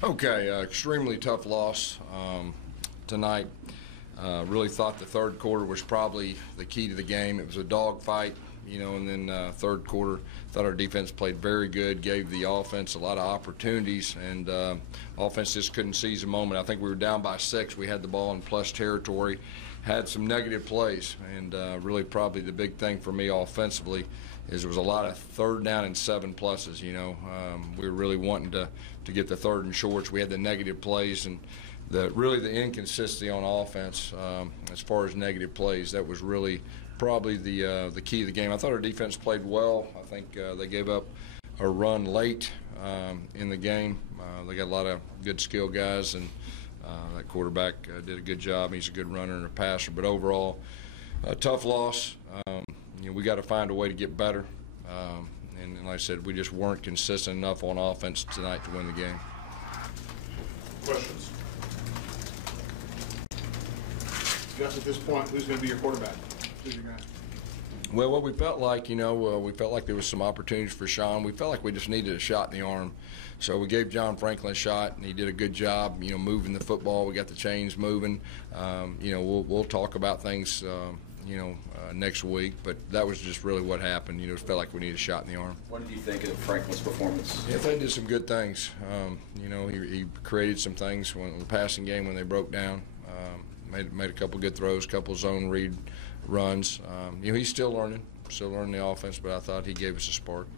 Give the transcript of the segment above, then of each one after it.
Okay, extremely tough loss tonight. Really thought the third quarter was probably the key to the game. It was a dogfight, and then third quarter, thought our defense played very good, gave the offense a lot of opportunities, and offense just couldn't seize a moment. I think we were down by 6. We had the ball in plus territory, had some negative plays, and really probably the big thing for me offensively is there was a lot of 3rd down and 7 pluses. We were really wanting to get the 3rd and shorts. We had the negative plays and really the inconsistency on offense as far as negative plays. That was really probably the key to the game. I thought our defense played well. I think they gave up a run late in the game. They got a lot of good skill guys, and that quarterback did a good job. He's a good runner and a passer. But overall, a tough loss. We got to find a way to get better. And like I said, we just weren't consistent enough on offense tonight to win the game. Questions? Gus, at this point, who's going to be your quarterback? Who's your guy? Well, what we felt like, we felt like there was some opportunities for Sean. We felt like we just needed a shot in the arm. So we gave John Franklin a shot, and he did a good job, moving the football. We got the chains moving. We'll talk about things, next week. But that was just really what happened. It felt like we needed a shot in the arm. What did you think of Franklin's performance? Yeah, they did some good things. He created some things in the passing game when they broke down. Made a couple good throws, couple zone read runs. He's still learning the offense, but I thought he gave us a spark.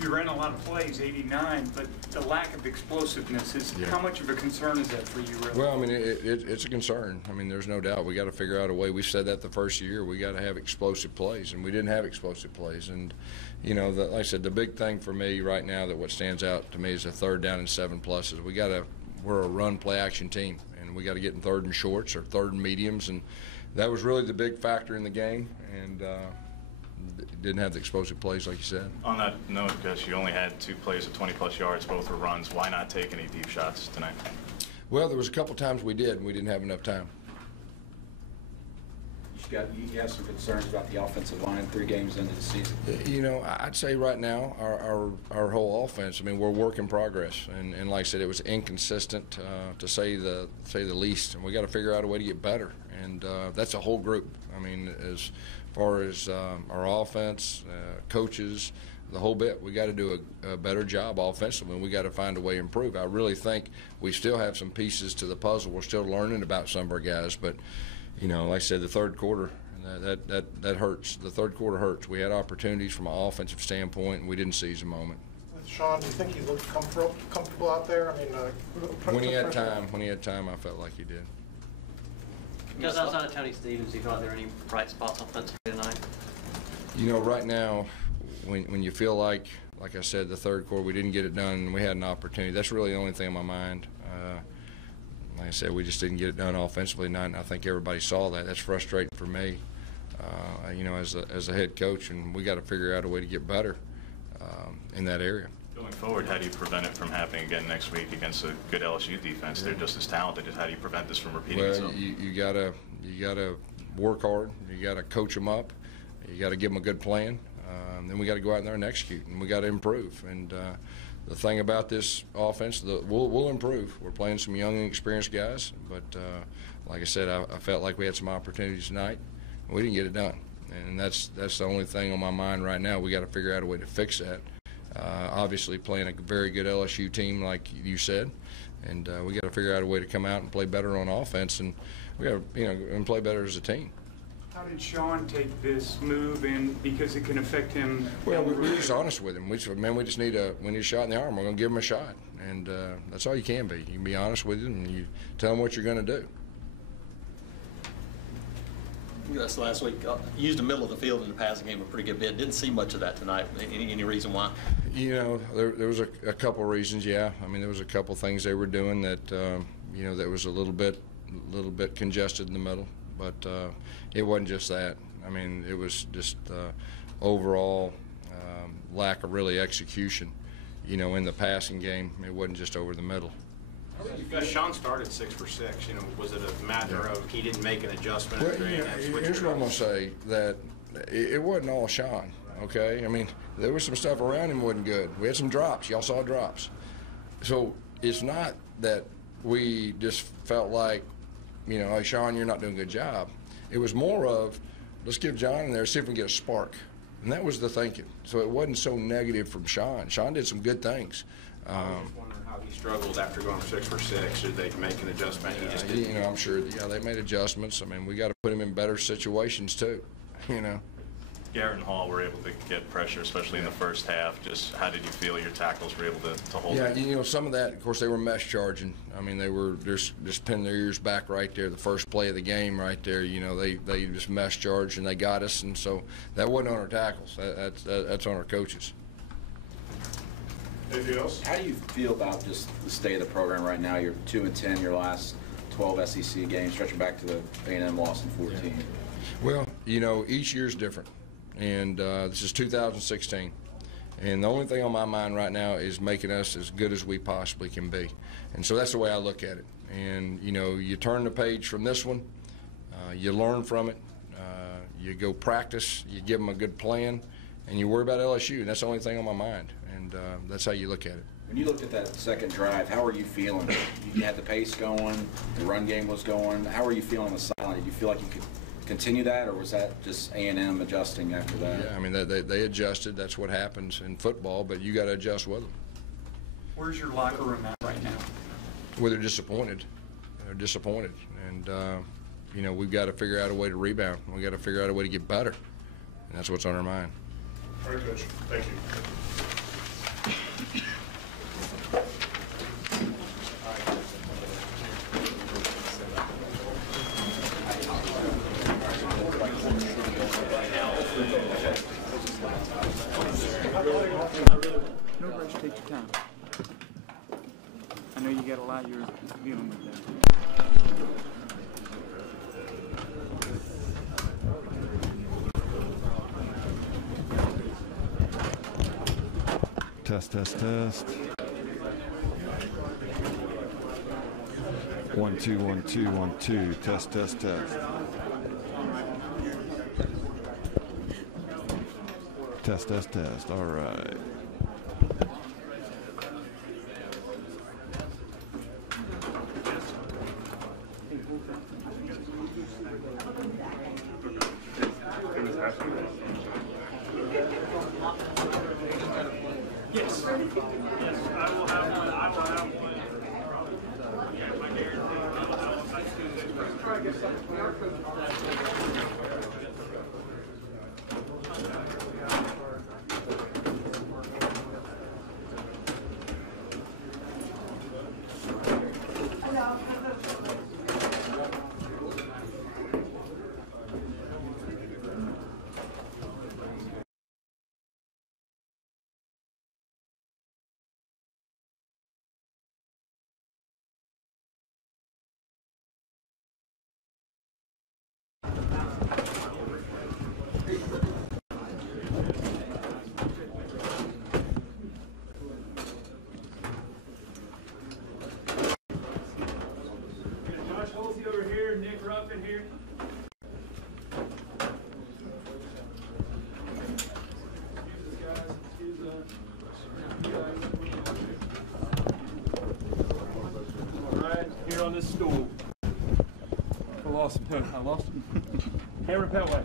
You ran a lot of plays, 89, but the lack of explosiveness is how much of a concern is that for you, really? Well, it's a concern. There's no doubt. We got to figure out a way. We said that the first year. We got to have explosive plays, and we didn't have explosive plays. And like I said, the big thing for me right now, that what stands out to me is the 3rd down and 7 pluses. We're a run play action team, and we got to get in 3rd and shorts or 3rd and mediums, and that was really the big factor in the game. And didn't have the explosive plays like you said. On that note, Gus, you only had 2 plays of 20-plus yards, both were runs. Why not take any deep shots tonight? Well, there was a couple times we did, and we didn't have enough time. You have some concerns about the offensive line 3 games into the season. I'd say right now our whole offense. We're work in progress, and like I said, it was inconsistent to say the least. And we got to figure out a way to get better, and that's a whole group. As far as our offense, coaches, the whole bit, we got to do a better job offensively, and we got to find a way to improve. I really think we still have some pieces to the puzzle. We're still learning about some of our guys, but. Like I said, the third quarter, that hurts. The third quarter hurts. We had opportunities from an offensive standpoint, and we didn't seize a moment. With Sean, do you think he looked comfortable out there? When he had time, I felt like he did. Just outside of Tony Stevens, do you feel like there are any bright spots offensively tonight? Right now, when you feel like I said, the third quarter, we didn't get it done, and we had an opportunity. That's really the only thing on my mind. Like I said, we just didn't get it done offensively tonight, and I think everybody saw that. That's frustrating for me, as a head coach, and we got to figure out a way to get better in that area. Going forward, how do you prevent it from happening again next week against a good LSU defense? They're just as talented. How do you prevent this from repeating itself? You gotta work hard. You gotta coach them up. You gotta give them a good plan. Then we got to go out there and execute, and we got to improve. And the thing about this offense, we'll improve. We're playing some young and experienced guys, but like I said, I felt like we had some opportunities tonight, and we didn't get it done. And that's the only thing on my mind right now. We got to figure out a way to fix that. Obviously, playing a very good LSU team, like you said, and we got to figure out a way to come out and play better on offense, and we got to and play better as a team. How did Sean take this move, and because it can affect him? Well, we were just honest with him. We said, man, we need a shot in the arm. We're going to give him a shot, and that's all you can be. You can be honest with him, and you tell him what you're going to do. Yes, last week used the middle of the field in the passing game a pretty good bit. Didn't see much of that tonight. Any reason why? There was a couple reasons. Yeah, there was a couple things they were doing that that was a little bit congested in the middle. But it wasn't just that. It was just overall lack of really execution, in the passing game. It wasn't just over the middle. Sean started 6 for 6. Was it a matter of he didn't make an adjustment? Well, here's what I'm going to say, that it wasn't all Sean, okay? There was some stuff around him wasn't good. We had some drops. Y'all saw drops. So, it's not that we just felt like, you know, hey, Sean, you're not doing a good job. It was more of, let's give John in there, see if we can get a spark. And that was the thinking. So it wasn't so negative from Sean. Sean did some good things. I was just wondering how he struggled after going 6 for 6. Did they make an adjustment? He just didn't. You know, I'm sure, yeah, they made adjustments. I mean, we got to put him in better situations too, you know. Garrett and Hall were able to get pressure, especially in the first half. Just how did you feel your tackles were able to hold Yeah, it? you know, some of that, of course, they were mesh charging. I mean, they were just pinning their ears back right there. The first play of the game right there, you know, they just mesh charged and they got us. And so that wasn't on our tackles. That's on our coaches. Anything else? How do you feel about just the state of the program right now? You're 2-10, your last 12 SEC games, stretching back to the A&M loss in 14. Well, you know, each year's different. And this is 2016. And the only thing on my mind right now is making us as good as we possibly can be. And so that's the way I look at it. And, you know, you turn the page from this one, you learn from it, you go practice, you give them a good plan, and you worry about LSU. And that's the only thing on my mind. And that's how you look at it. When you looked at that second drive, how are you feeling? You had the pace going, the run game was going. How are you feeling on the sideline? Did you feel like you could continue that, or was that just A&M adjusting after that? Yeah, I mean, they adjusted. That's what happens in football, but you got to adjust with them. Where's your locker room at right now? Well, they're disappointed. They're disappointed. And, you know, we've got to figure out a way to rebound. We've got to figure out a way to get better. And that's what's on our mind. All right, Coach. Thank you. No rush, take your time. I know you got a lot you're dealing with there. Test, test, test. 1 2 1 2 1 2. Test, test, test. Test, test, test. All right. Yes. Yes, I will have one. I will have one. Over here, Nick Ruffin here. All right, here on this stool. I lost him. Cameron Petway.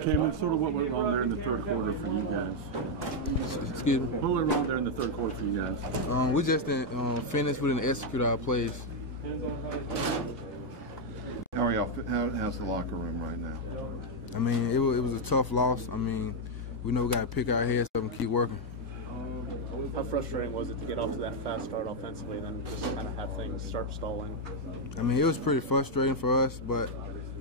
Cameron, sort of what went wrong there in the third quarter for you guys? Excuse me? What went wrong there in the third quarter for you guys? We just didn't finish. We didn't execute our plays. How are y'all? How's the locker room right now? I mean, it was a tough loss. I mean, we know we got to pick our heads up and keep working. How frustrating was it to get off to that fast start offensively and then just kind of have things start stalling? I mean, it was pretty frustrating for us, but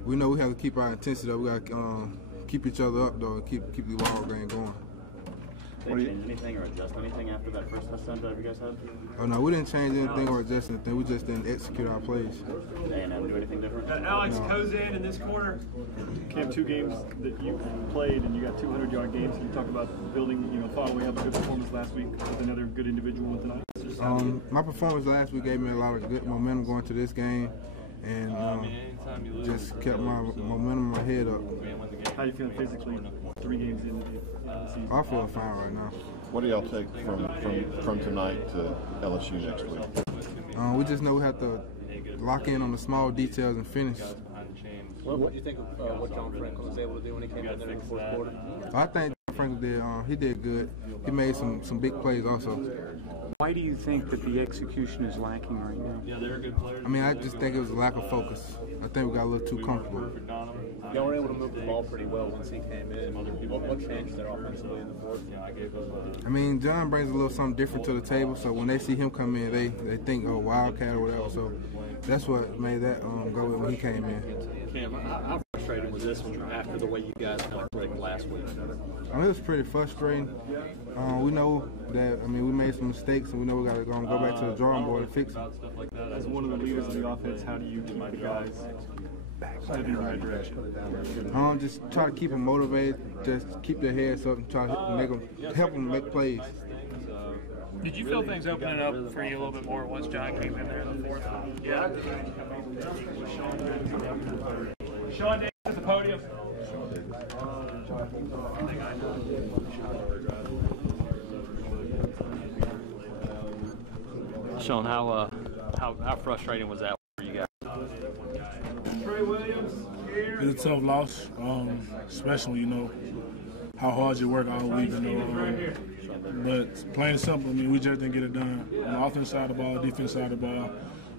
we know we have to keep our intensity up. We got to keep each other up, though, and keep the ball game going. Did they change anything or adjust anything after that first touchdown drive you guys had? Oh, no, we didn't change anything or adjust anything. We just didn't execute our plays. Did A&M do anything different? Alex Kozan in this corner. Cam, 2 games that you played and you got 200-yard games. Can you talk about building, following up a good performance last week with another good individual tonight? My performance last week gave me a lot of good momentum going to this game, and just kept my momentum, my head up. How are you feeling physically 3 games into the season? I feel fine right now. What do y'all take from tonight to LSU next week? We just know we have to lock in on the small details and finish. What do you think of what John Franklin was able to do when he came in there in the fourth quarter? I think John Franklin did good. He made some big plays also. Why do you think that the execution is lacking right now? Yeah, they're good players. I mean, I just think it was a lack of focus. I think we got a little too comfortable. Y'all were able to move the ball pretty well once he came in. What changed there offensively in the fourth? I mean, John brings a little something different to the table, so when they see him come in, they think, oh, Wildcat or whatever. So that's what made that go when he came in. Cam, how frustrating was this one after the way you guys kind of played last week? I mean, it was pretty frustrating. We know that, we made some mistakes, and we know we got to go back to the drawing board and fix it. As one of the leaders of the offense, how do you keep the guys headed in the right direction? Just try to keep them motivated, just keep their heads up and try to help them make plays. Did you feel things opening up for you a little bit more once John came in there in the fourth? Yeah. Sean Davis at the podium. Sean, how frustrating was that for you guys? Trey Williams here. It's a tough loss, especially how hard you work all week. But plain and simple, we just didn't get it done. On the offense side of the ball, defense side of the ball,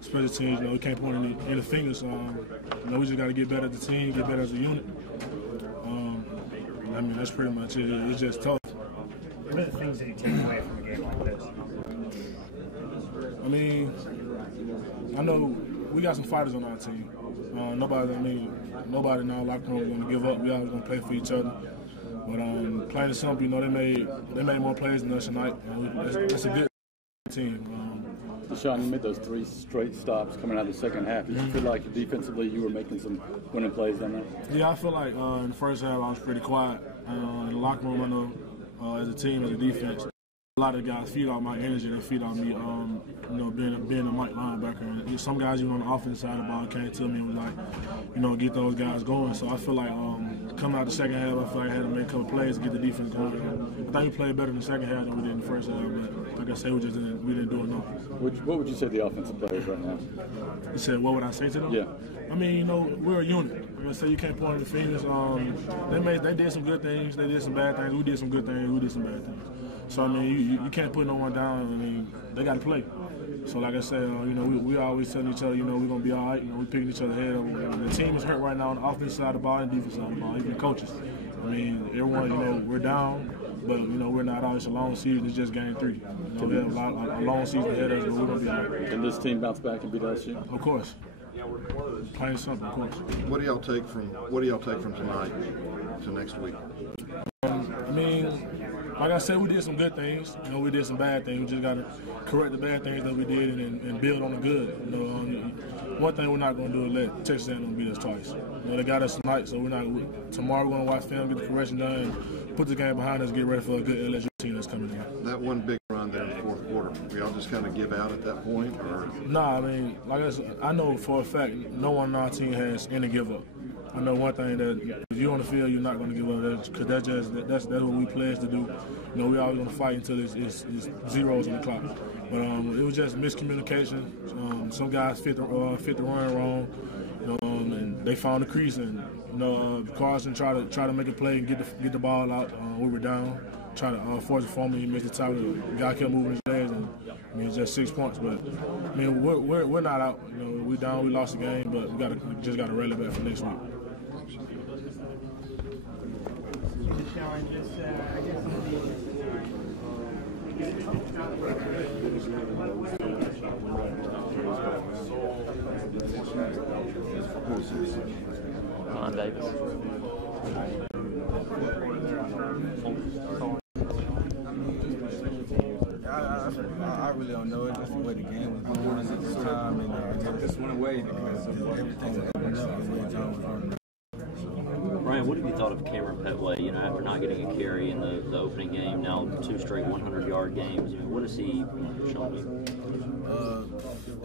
special teams, we can't point any fingers. We just got to get better as a team, get better as a unit. That's pretty much it. It's just tough. What are the things that you take away from a game like this? I know we got some fighters on our team. Nobody in our locker room is going to give up. We always going to play for each other. But plain and simple, they made more plays than us tonight. That's a good team. Sean, you made those 3 straight stops coming out of the second half. Did you feel like defensively you were making some winning plays on that? Yeah, I feel like in the first half I was pretty quiet. In the locker room, I know as a team, as a defense, a lot of guys feed off my energy and feed off me, being a Mike linebacker. And some guys, on the offense side of the ball came to me and was like, get those guys going. So I feel like coming out the second half, I feel like I had to make a couple plays to get the defense going. I think we played better in the second half than we did in the first half, but like I said, we didn't do enough. What would you say to the offensive players right now? You said, what would I say to them? Yeah. We're a unit. So you can't point the fingers. They did some good things. They did some bad things. We did some good things. We did some bad things. So you can't put no one down. They got to play. So like I said, we always telling each other, we're gonna be all right. We picking each other head up. The team is hurt right now on the offensive side of the ball and defense side of the ball. Even the coaches. Everyone, we're down, but we're not out. It's a long season. It's just game 3. We have a long season ahead of us, but we're gonna be all right. Can this team bounce back and beat LSU? Of course. Plain and simple, of course. What do y'all take from tonight to next week? Like I said, we did some good things. We did some bad things. We just got to correct the bad things that we did and build on the good. One thing we're not going to do is let Texas A&M beat us twice. They got us tonight, so tomorrow we're going to watch film, get the correction done, and put the game behind us, get ready for a good LSU team that's coming in. That one big run there in the fourth quarter, we all just kind of give out at that point, or? Nah, like I said, I know for a fact no one on our team has any give up. I know one thing, that if you're on the field, you're not going to give up, because that's what we pledge to do. We always going to fight until it's zeros on the clock. But it was just miscommunication. Some guys fit the run wrong, and they found the crease, and Carson tried to make a play and get the ball out. We were down, trying to force a fumble. He missed the tackle. The guy kept moving his legs, and it's just 6 points. But we're not out. We down. We lost the game, but we just got to rally back for next week. Ron Davis. I really don't know it. Just the way the game was going at this time, and just went away because everything was opened up. Brian, what have you thought of Cameron Petway? You know, after not getting a carry in the opening game, now 2 straight 100-yard games. You know, what has he shown you?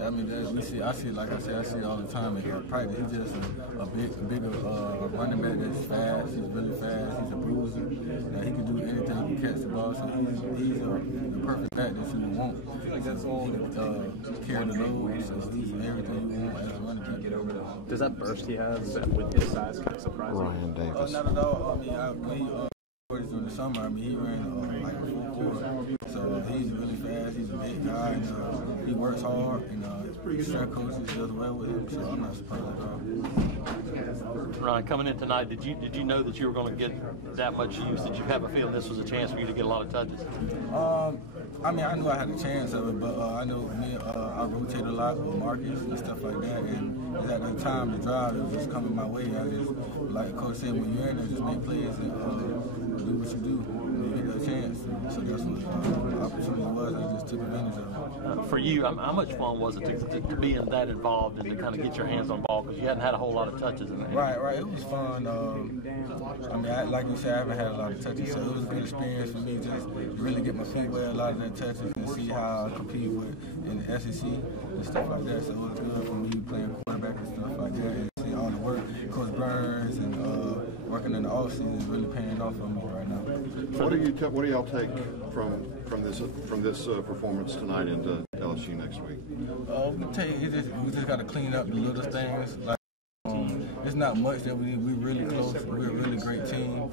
I mean, I see, like I said, I see it all the time in practice. He's just a bigger running back that's fast. He's really fast. He's a bruiser. He can do anything. He can catch the ball. So he's the perfect back that you would want. He can carry the load. So he's everything you want as a running back. Does that burst he has with his size kind of surprise you? Ryan Davis. Not at all. I mean, during the summer, I mean, he ran like a 4.4. So he's really fast. He's a big guy. And, he works hard. And strength coaches does well with him. So I'm not surprised at all. Ryan, coming in tonight, did you know that you were going to get that much use? Did you have a feeling this was a chance for you to get a lot of touches? I mean, I knew I had a chance of it, but I know I rotated a lot with Marcus and stuff like that, and at the time the drive, it was just coming my way. I just, like Coach said, when you're in there, just make plays and do what you do when you get that chance. So that's what the opportunity was. I just took advantage of it. For you, how much fun was it to be that involved and to kind of get your hands on the ball, because you hadn't had a whole lot of touches in there? Right. It was fun. I mean, like you said, I haven't had a lot of touches, so it was a good experience for me just really get my feet wet, a lot of that touches, and see how I compete with in the SEC and stuff like that. So it was good for me playing quarterback and stuff like that, and see all the work Coach Burns and working in the offseason is really paying off for me right now. What do y'all take from this performance tonight into LSU next week? We just got to clean up the little things. Like, it's not much that we're really close. We're a really great team.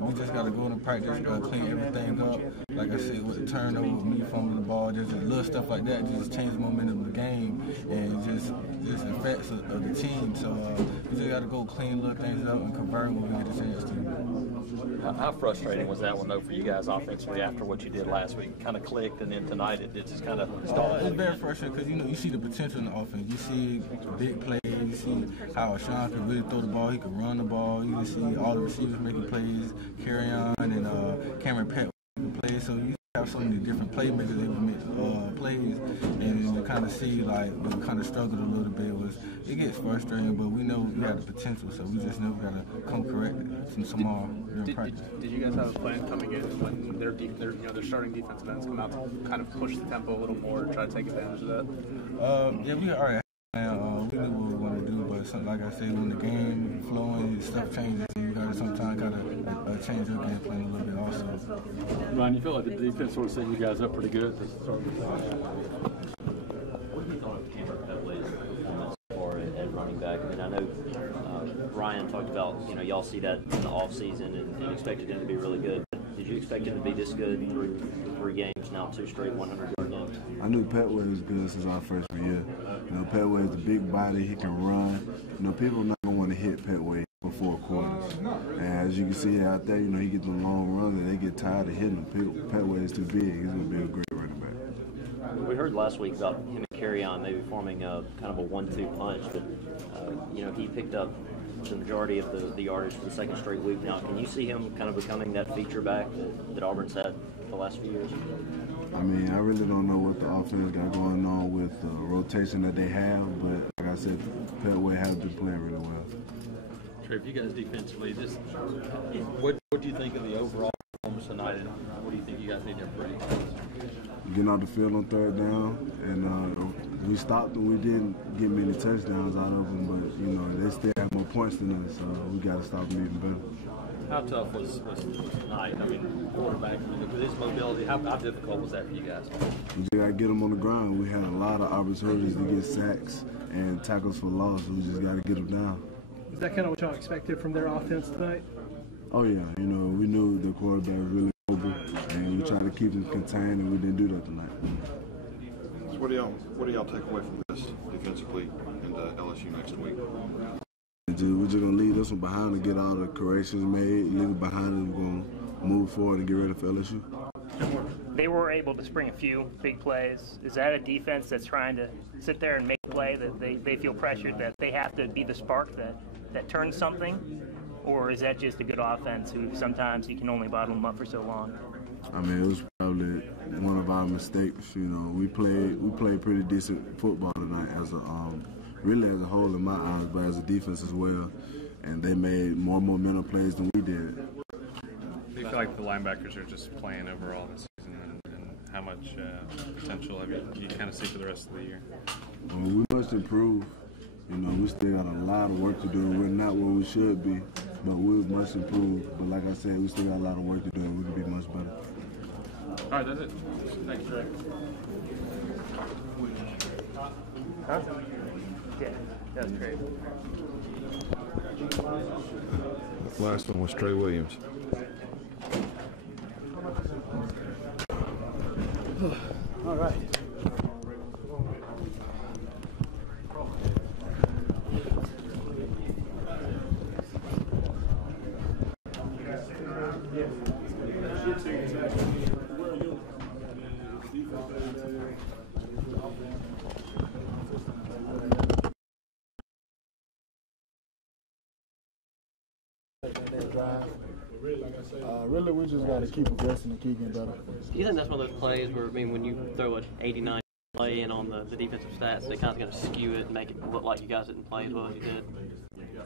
We just got to go into practice, clean everything up. Like I said, with the turnover, me fumbling the ball, just little stuff like that, just change the momentum of the game and just effects of the team. So we just got to go clean little things up and convert when we get a chance to. How frustrating was that one, though, for you guys offensively after what you did last week? Kind of clicked, and then tonight it just kind of stalled. It's very frustrating because, you see the potential in the offense. You see big plays. You see how Sean can really throw the ball. He can run the ball. You see all the receivers making plays, Carry On and Cameron Petway making plays. So you have so many different playmakers able to make plays, and you kind of see like we kind of struggled a little bit. It gets frustrating, but we know we have the potential, so we just know we got to come correct it from tomorrow during practice. Did you guys have a plan coming in when their starting defensive ends come out to kind of push the tempo a little more, try to take advantage of that? Yeah, we already had a plan. We knew what we were going to do, but like I said, when the game flowing, stuff changes, and you got to sometimes change your game plan a little bit also. Ryan, you feel like the defense sort of set you guys up pretty good to start the What do you thought of Cameron Petway's performance for at running back? I mean, I know Ryan talked about, y'all see that in the offseason and expected him to be really good. But did you expect him to be this good through 3 games, now 2 straight 100-yard games? I knew Petway was good since our freshman year. Petway is a big body, he can run. People are not going to want to hit Petway for 4 quarters. And as you can see out there, he gets the long runs and they get tired of hitting him. Petway is too big. He's going to be a great running back. We heard last week about him and Carry On maybe forming a kind of a 1-2 punch, but he picked up the majority of the yardage for the 2nd straight week now. Can you see him kind of becoming that feature back that Auburn's had the last few years? I mean, I really don't know what the offense got going on with the rotation that they have, but like I said, Petway has been playing really well. Trey, if you guys defensively, what do you think of the overall performance tonight, and what do you think you guys need to improve? Getting out the field on 3rd down, and we stopped and we didn't get many touchdowns out of them, but they still have more points than us, so we got to stop them even better. How tough was tonight? I mean, quarterback, with his mobility, how difficult was that for you guys? We just got to get them on the ground. We had a lot of opportunities to get sacks and tackles for loss. We just got to get them down. Is that kind of what y'all expected from their offense tonight? Oh yeah, we knew the quarterback was really mobile, and we tried to keep him contained, and we didn't do that tonight. So what do y'all take away from this defensively into LSU next week? We're just going to leave this one behind and get all the corrections made, leave it behind, and we're going to move forward and get ready for LSU. They were able to spring a few big plays. Is that a defense that's trying to sit there and make a play, that they feel pressured that they have to be the spark that turns something? Or is that just a good offense who sometimes you can only bottle them up for so long? I mean, it was probably one of our mistakes. We played pretty decent football tonight really as a whole in my eyes, but as a defense as well. And they made more momentum plays than we he did. Do you feel like the linebackers are just playing overall this season, and how much potential have you kind of see for the rest of the year? Well, we must improve. You know, we still got a lot of work to do. We're not where we should be, but we must improve. But like I said, we still got a lot of work to do, and we can be much better. All right, that's it. Thanks, Trey. Huh? Yeah, that was great. Last one was Trey Williams. All right. Really, we just got to keep progressing and keep getting better. Do you think that's one of those plays where, I mean, when you throw an 89 play in on the defensive stats, they kind of going to skew it and make it look like you guys didn't play as well as you did?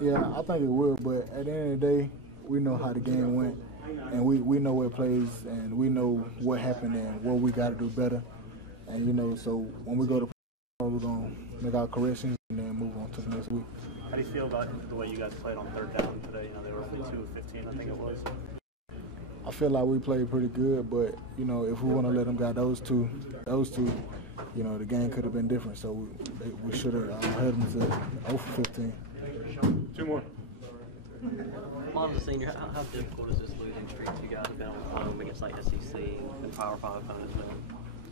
Yeah, I think it will, but at the end of the day, we know how the game went, and we know what plays, and we know what happened and what we got to do better. And, you know, so when we go to we're going to make our corrections and then move on to the next week. How do you feel about the way you guys played on third down today? You know, they were 2 of 15, I think it was. I feel like we played pretty good, but, you know, if we want to let them got those two, you know, the game could have been different. So we should have held them to 0 for 15. 2 more. Mom, as a senior, how difficult is this losing streak? You guys have been on home against like SEC and Power 5 opponents.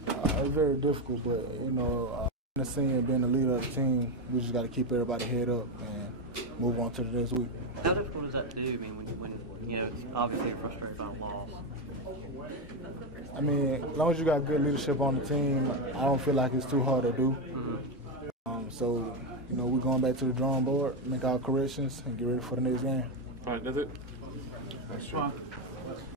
It's very difficult, but, you know, in the scene, being the leader of the team, we just got to keep everybody head up and move on to the next week. How difficult is that to do? I mean, when you know, it's obviously you're frustrated by a loss. I mean, as long as you got good leadership on the team, I don't feel like it's too hard to do. So, you know, we're going back to the drawing board, make our corrections, and get ready for the next game. All right, that's it. That's true.